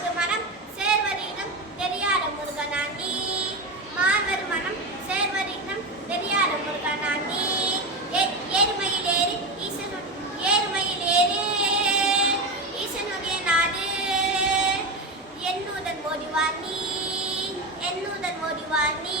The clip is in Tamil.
மாமது மனம் சேர்வரிடம் தெரியாத முருகனாண்டி மாமது மனம் சேர்வரிடம் தெரியாத முருகனாண்டி ஏறுமையில் ஏறி ஏறுமையில் ஏறி ஈசனுடைய நாடு என்னுடன் ஓடிவார் நீ என்னுடன் ஓடிவார் நீ